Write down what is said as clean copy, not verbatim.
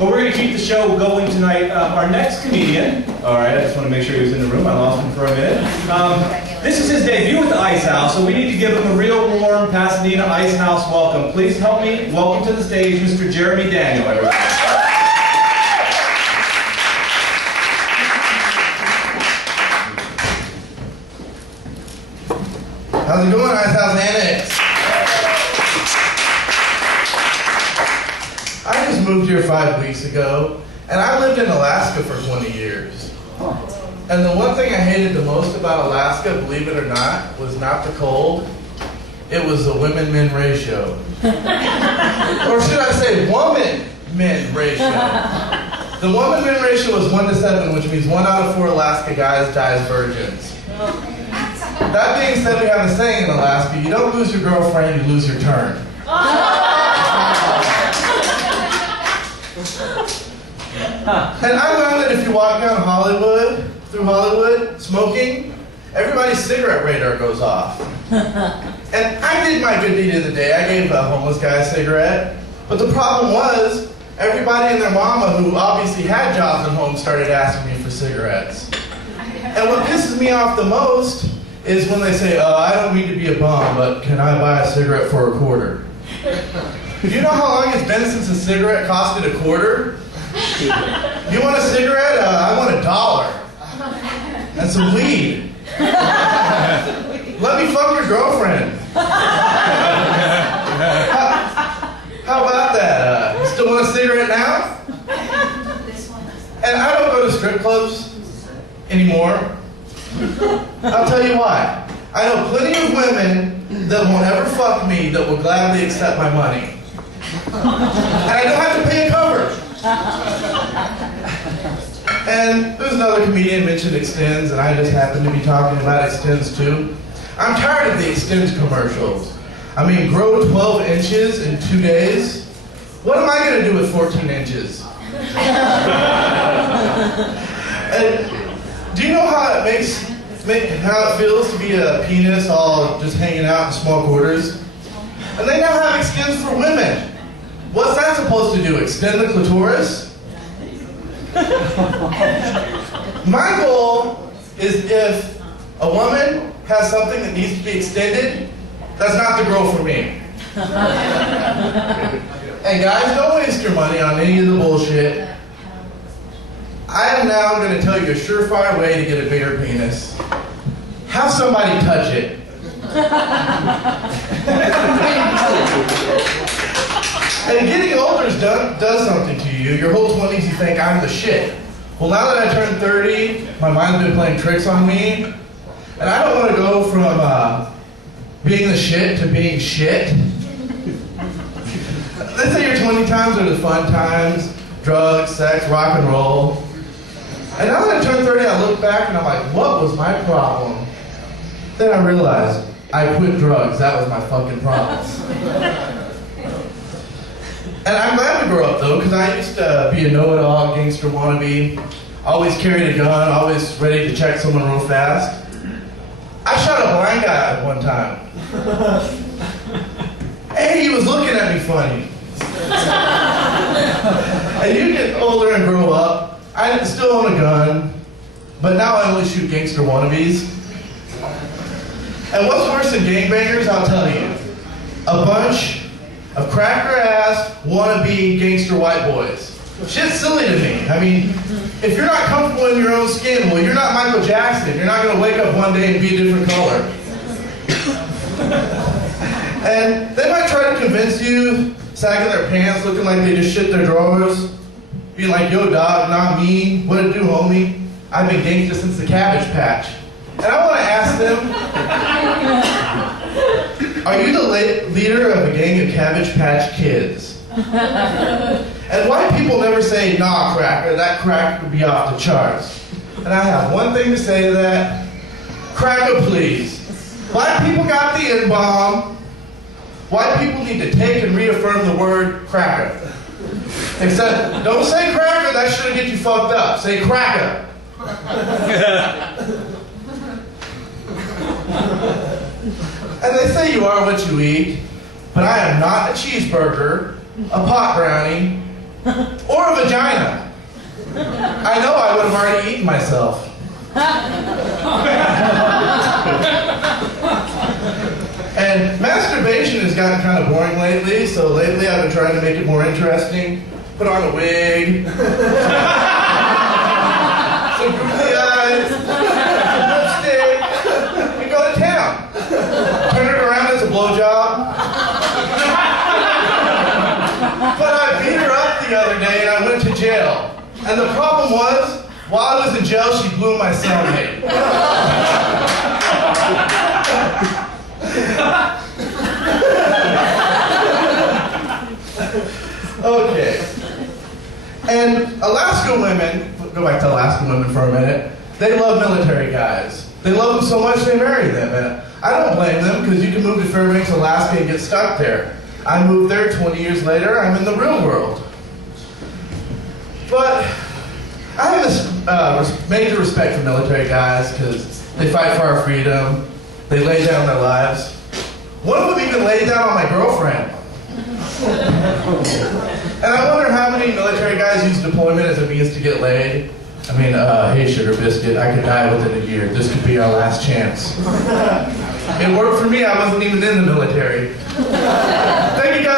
But we're going to keep the show going tonight. Our next comedian, all right, I just want to make sure he was in the room. I lost him for a minute. This is his debut with the Icehouse, so we need to give him a real warm Pasadena Icehouse welcome. Please help me welcome to the stage Mr. Jeremy Daniel, everybody. How's it going, Icehouse Annex? I just moved here 5 weeks ago, and I lived in Alaska for 20 years. And the one thing I hated the most about Alaska, believe it or not, was not the cold. It was the women-men ratio. Or should I say woman-men ratio. The woman-men ratio was 1 to 7, which means 1 out of 4 Alaska guys dies virgins. That being said, we have a saying in Alaska, you don't lose your girlfriend, you lose your turn. And I learned that if you walk down through Hollywood, smoking, everybody's cigarette radar goes off. And I did my good deed of the day. I gave a homeless guy a cigarette. But the problem was, everybody and their mama who obviously had jobs at home started asking me for cigarettes. And what pisses me off the most is when they say, I don't mean to be a bum, but can I buy a cigarette for a quarter? Do you know how long it's been since a cigarette costed a quarter? You want a cigarette? I want $1. And some weed. Let me fuck your girlfriend. How about that? You still want a cigarette now? And I don't go to strip clubs anymore. I'll tell you why. I know plenty of women that won't ever fuck me that will gladly accept my money. And I don't have to pay a cover. And there's another comedian mentioned Extends, and I just happen to be talking about Extends too. I'm tired of the Extends commercials. I mean, grow 12 inches in 2 days? What am I going to do with 14 inches? And do you know how it feels to be a penis all just hanging out in small quarters? And they now have Extends for women. What's that supposed to do? Extend the clitoris? My goal is if a woman has something that needs to be extended, that's not the girl for me. And guys, don't waste your money on any of the bullshit. I am now going to tell you a surefire way to get a bigger penis. Have somebody touch it. And getting older does something to you. Your whole 20s you think, I'm the shit. Well, now that I turned 30, my mind's been playing tricks on me. And I don't want to go from being the shit to being shit. They say your 20 times are the fun times. Drugs, sex, rock and roll. And now that I turned 30, I look back and I'm like, what was my problem? Then I realized, I quit drugs. That was my fucking problem. And I'm glad to grow up though, because I used to be a know-it-all gangster wannabe. Always carried a gun, always ready to check someone real fast. I shot a blind guy at one time. And he was looking at me funny. And you get older and grow up. I still own a gun, but now I only shoot gangster wannabes. And what's worse than gangbangers, I'll tell you. A bunch of cracker-ass, wannabe gangster white boys. Shit's silly to me. I mean, if you're not comfortable in your own skin, well, you're not Michael Jackson. You're not going to wake up one day and be a different color. And they might try to convince you, sagging their pants, looking like they just shit their drawers, being like, yo, dog, not me. What it do, homie? I've been gangster since the Cabbage Patch. And I want to ask them, are you the leader of a gang of Cabbage Patch Kids? And white people never say, nah, cracker, that crack would be off the charts. And I have one thing to say to that. Cracker, please. Black people got the N-bomb. White people need to take and reaffirm the word cracker. Except, don't say cracker, that should get you fucked up. Say cracker. And they say you are what you eat, but I am not a cheeseburger, a pot brownie, or a vagina. I know I would have already eaten myself. And masturbation has gotten kind of boring lately, so lately I've been trying to make it more interesting. Put on a wig, some googly eyes, lipstick, and go to town. Turn it around as a blowjob. But I beat her up the other day and I went to jail. And the problem was, while I was in jail, she blew my cellmate. Okay. And Alaska women, go back to Alaska women for a minute, they love military guys. They love them so much they marry them. And I don't blame them, because you can move to Fairbanks, Alaska and get stuck there. I moved there 20 years later, I'm in the real world. But I have a major respect for military guys, because they fight for our freedom, they lay down their lives. One of them even laid down on my girlfriend. And I wonder how many military guys use deployment as a means to get laid. I mean, hey sugar biscuit, I could die within a year. This could be our last chance. It worked for me, I wasn't even in the military. Thank you guys.